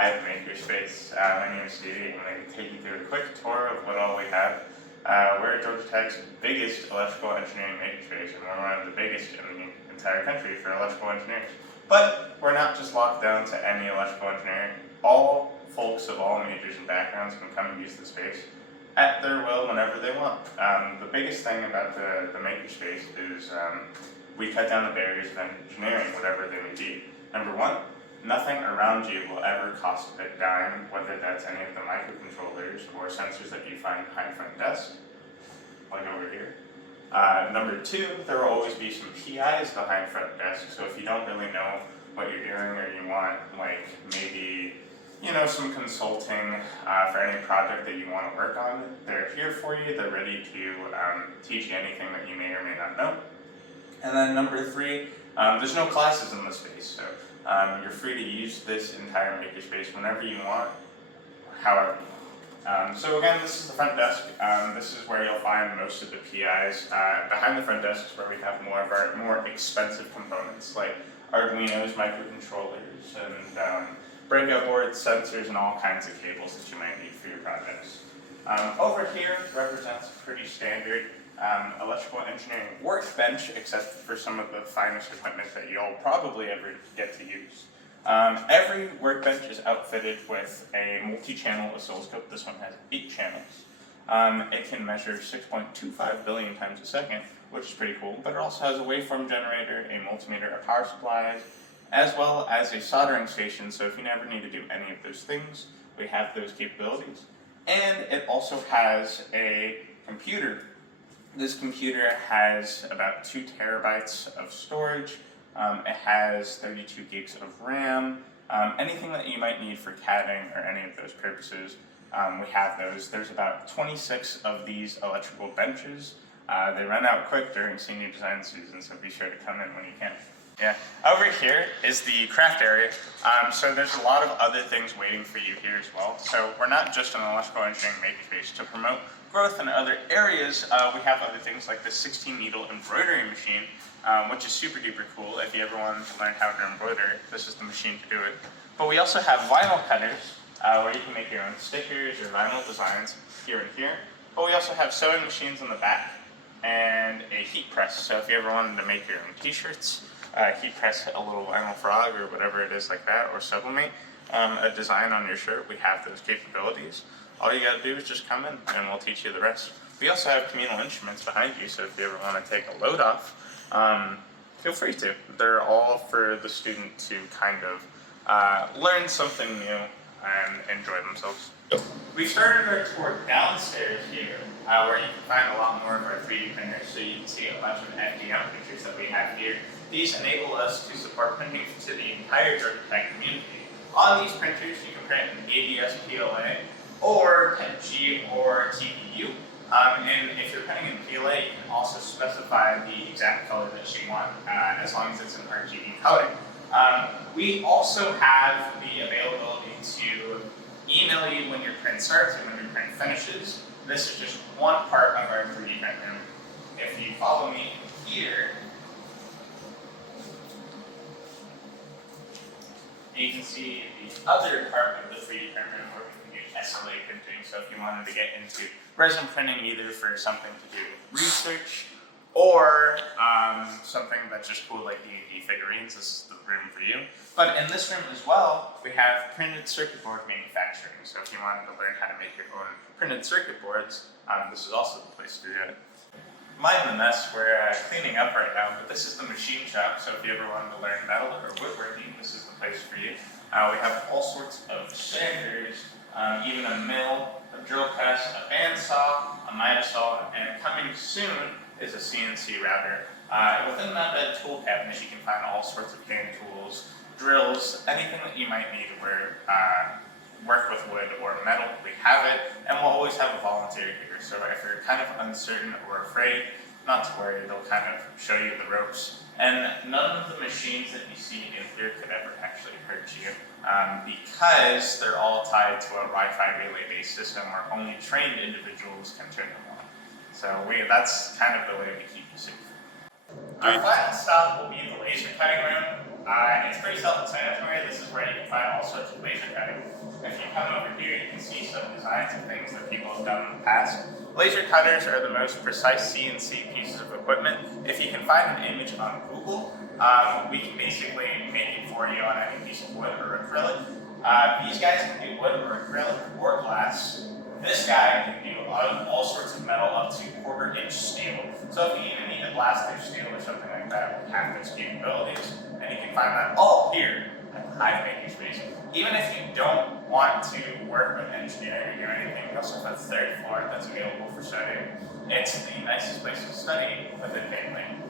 Hive Makerspace. My name is Stevie, and I'm going to take you through a quick tour of what all we have. We're Georgia Tech's biggest electrical engineering makerspace, and we're one of the biggest in the entire country for electrical engineering. But we're not just locked down to any electrical engineering. All folks of all majors and backgrounds can come and use the space at their will whenever they want. The biggest thing about the makerspace is we cut down the barriers of engineering, whatever they may be. Number one, nothing around you will ever cost a dime, whether that's any of the microcontrollers or sensors that you find behind front desk, like over here. Number two, there will always be some PIs behind front desk, so if you don't really know what you're doing or you want, like, maybe, some consulting for any project that you want to work on, they're here for you. They're ready to teach you anything that you may or may not know. And then number three, there's no classes in the space, so you're free to use this entire makerspace whenever you want, however you want. So again, this is the front desk. This is where you'll find most of the PIs. Behind the front desk is where we have more of our more expensive components, like Arduinos, microcontrollers, and breakout boards, sensors, and all kinds of cables that you might need for your projects. Over here represents a pretty standard electrical engineering workbench, except for some of the finest equipment that you'll probably ever get to use. Every workbench is outfitted with a multi-channel oscilloscope. This one has 8 channels. It can measure 6.25 billion times a second, which is pretty cool, but it also has a waveform generator, a multimeter, a power supply, as well as a soldering station, so if you never need to do any of those things, we have those capabilities. And it also has a computer. This computer has about 2 terabytes of storage. It has 32 gigs of RAM. Anything that you might need for CADing or any of those purposes, we have those. There's about 26 of these electrical benches. They run out quick during senior design season, so be sure to come in when you can. Yeah. Over here is the craft area. So there's a lot of other things waiting for you here as well. So we're not just an electrical engineering makerspace. To promote growth in other areas, we have other things like the 16-needle embroidery machine, which is super duper cool. If you ever wanted to learn how to embroider, this is the machine to do it. But we also have vinyl cutters, where you can make your own stickers or vinyl designs here and here. But we also have sewing machines in the back and a heat press. So if you ever wanted to make your own t-shirts, heat press a little vinyl frog or whatever it is like that, or sublimate a design on your shirt, we have those capabilities. All you gotta do is just come in and we'll teach you the rest. We also have communal instruments behind you, so if you ever want to take a load off, feel free to. They're all for the student to kind of learn something new and enjoy themselves. We started our tour downstairs here, where you can find a lot more of our 3D printers, so you can see a bunch of FDM pictures that we have here. These enable us to support printing to the entire Georgia Tech community. On these printers, you can print an ABS PLA, or PETG, or TPU. And if you're printing in PLA, you can also specify the exact color that you want, as long as it's an RGB color. We also have the availability to email you when your print starts and when your print finishes. This is just one part of our 3D print room. If you follow me here, you can see the other part of the 3D print room where we can do SLA printing. So if you wanted to get into resin printing, either for something to do with research or something that's just cool like D&D figurines, this is the room for you. But in this room as well, we have printed circuit board manufacturing. So if you wanted to learn how to make your own printed circuit boards, this is also the place to do it. Mind the mess, we're cleaning up right now, but this is the machine shop, so if you ever wanted to learn metal or woodworking, this is the place for you. We have all sorts of sanders, even a mill, a drill press, a bandsaw, a miter saw, and coming soon is a CNC router. Within that tool cabinet, you can find all sorts of hand tools, drills, anything that you might need to work with wood or metal, we have it, and we'll always have a volunteer here. So if you're kind of uncertain or afraid, not to worry, they'll kind of show you the ropes. And none of the machines that you see in here could ever actually hurt you, because they're all tied to a Wi-Fi relay-based system where only trained individuals can turn them on. So that's kind of the way we keep you safe. Our final stop will be the laser cutting room. It's pretty self-explanatory. This is where you can find all all sorts of laser cutting. If you come over here, you can see some designs of things that people have done in the past. Laser cutters are the most precise CNC pieces of equipment. If you can find an image on Google, we can basically make it for you on any piece of wood or acrylic. These guys can do wood or acrylic or glass. This guy can do all sorts of metal up to 1/4-inch steel. So if you even need a blast through steel or something like that with half its capabilities, then you can find that all here at the Hive Makerspace. Even if you don't want to work with engineering or do anything, we also have a 3rd floor that's available for studying. It's the nicest place to study within Finland.